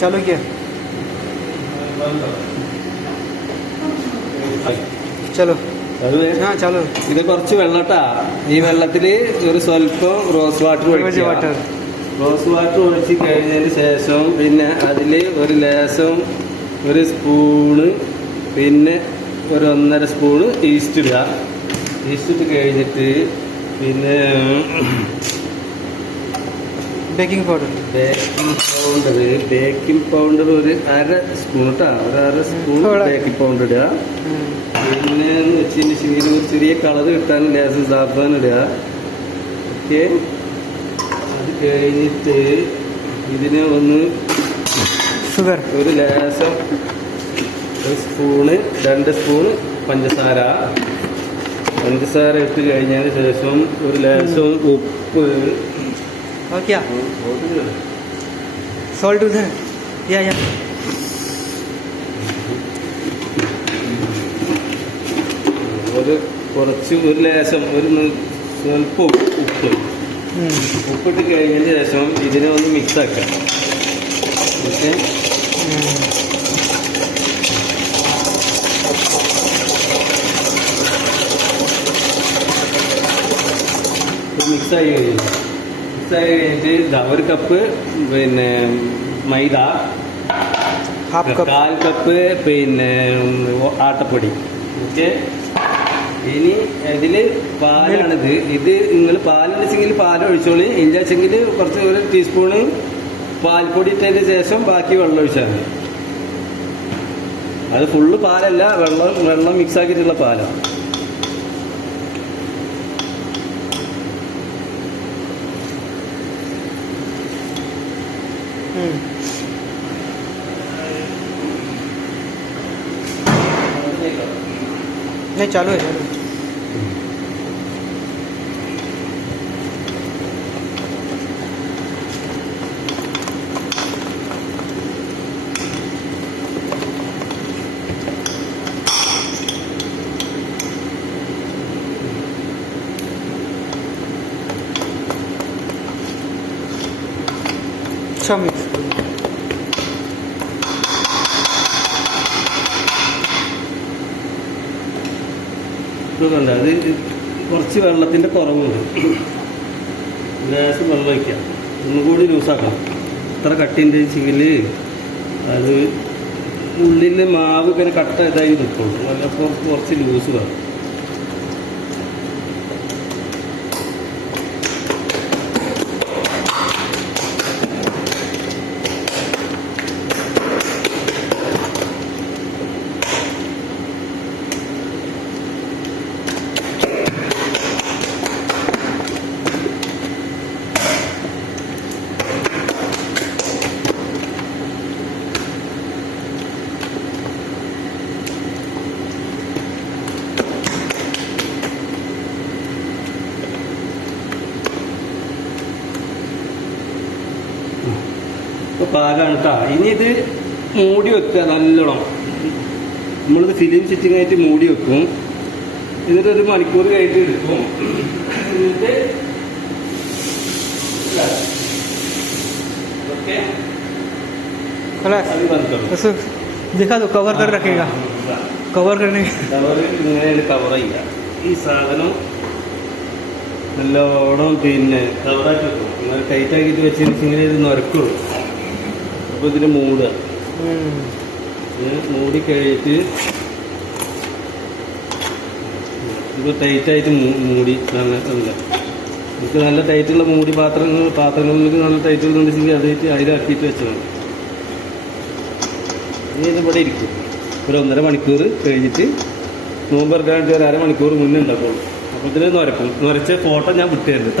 चालू किया चलो हाँ चलो ഇത് കുറച്ച് വെള്ളട്ടാ ഈ വെള്ളത്തില് ഒരു സ്വല്പം റോസ് വാട്ടർ ഒഴിച്ച് കഴിഞ്ഞതിന് ശേഷം പിന്നെ അതില് ഒരു ലേശം ഒരു സ്പൂണ് പിന്നെ ഒരു 1.5 സ്പൂണ് ഈസ്റ്റ് ഇടുക. ഈസ്റ്റ് ഇട്ട് കഴിഞ്ഞിട്ട് പിന്നെ ബേക്കിംഗ് പൗഡർ ഒരു 1/2 സ്പൂൺ കേട്ടോ, ഒരു 1/2 സ്പൂൺ ബേക്കിംഗ് പൗഡർ ഇടുക. പിന്നെ വെച്ചതിന് ശേഷം ഒരു ചെറിയ കളർ കിട്ടാൻ ലേശം സാഫ്രാൻ ഇടുക. ഓക്കെ, അത് കഴിഞ്ഞിട്ട് ഇതിനെ ഒന്ന് ഷുഗർ ഒരു ലേശം ഒരു സ്പൂണ് 2 സ്പൂണ് പഞ്ചസാര ഇട്ട് കഴിഞ്ഞതിന് ശേഷം ഒരു ലേശം ഉപ്പ്. സോൾട്ട് ഉധർ യാ ഒരു കുറച്ച് ഒരു ലേശം ഒരു സ്വല്പം ഉപ്പിട്ട് കഴിഞ്ഞതിന് ശേഷം ഇതിനെ ഒന്ന് മിക്സ് ആക്കാം. ഓക്കെ, മിക്സായി കഴിഞ്ഞിട്ട് 1 കപ്പ് പിന്നെ മൈദ, 1/4 കപ്പ് പിന്നെ ആട്ടപ്പൊടി. ഓക്കെ, ഇനി ഇതില് പാലാണിത്. ഇത് നിങ്ങൾ പാലുണ്ടെങ്കിൽ പാൽ ഒഴിച്ചോളി, ഇല്ലാച്ചെങ്കിൽ കുറച്ച് 1 ടീസ്പൂണ് പാൽപ്പൊടി ഇട്ടതിന് ശേഷം ബാക്കി വെള്ളം ഒഴിച്ചാൽ മതി. അത് ഫുള്ള് പാലല്ല, വെള്ളം മിക്സ് ആക്കിയിട്ടുള്ള പാലാണ്. नहीं चालू है अच्छा मिक्स ഇതുണ്ട്. അത് കുറച്ച് വെള്ളത്തിൻ്റെ കുറവുണ്ട്, ലേശം വെള്ളം വയ്ക്കാം, ഒന്നുകൂടി ലൂസാക്കാം. ഇത്ര കട്ടിൻ്റെ വെച്ചെങ്കിൽ അത് ഉള്ളിലെ മാവ് ഇങ്ങനെ കട്ട ഇതായി നിൽക്കുള്ളൂ. അപ്പോൾ കുറച്ച് ലൂസ് വേണം. ഇപ്പോൾ പാകാണ് കേട്ടോ. ഇനി ഇത് മൂടി വെക്കുക നല്ലോണം. നമ്മളിത് ഫിലിം സിറ്റിംഗ് ആയിട്ട് മൂടി വെക്കും. എന്നിട്ട് 1 മണിക്കൂർ കഴിഞ്ഞിട്ട് എടുക്കും. എന്നിട്ട് ഓക്കെ, दिखा दो कवर कर रखेगा. कवर करने ഇങ്ങനെയാണ് കവർ ചെയ്യുക. ഈ സാധനം നല്ലോണം പിന്നെ കവറാക്കി വെക്കും. ഇങ്ങനെ ടൈറ്റ് ആക്കിയിട്ട് വെച്ചിങ്ങനെ ഇത് നൊരക്കുള്ളൂ. അപ്പോൾ ഇതിന് മൂടുക. മൂടി കഴിഞ്ഞിട്ട് ഇത് ടൈറ്റായിട്ട് മൂടി നല്ല നമുക്ക് നല്ല ടൈറ്റുള്ള മൂടി പാത്രങ്ങൾക്ക് നല്ല ടൈറ്റുണ്ടെങ്കിൽ അതായിട്ട് അതിലാക്കിയിട്ട് വെച്ചാൽ മതി. ഇനി ഇതിവിടെ ഇരിക്കും ഒരു 1.5 മണിക്കൂർ കഴിഞ്ഞിട്ട്. നോമ്പെടുക്കാനായിട്ട് ഒരു 1/2 മണിക്കൂർ മുന്നേ ഉണ്ടാക്കുള്ളൂ. അപ്പോൾ ഇതിൽ നൊരക്കും. നൊരച്ച ഫോട്ടോ ഞാൻ വിട്ടുതരുന്നുണ്ട്.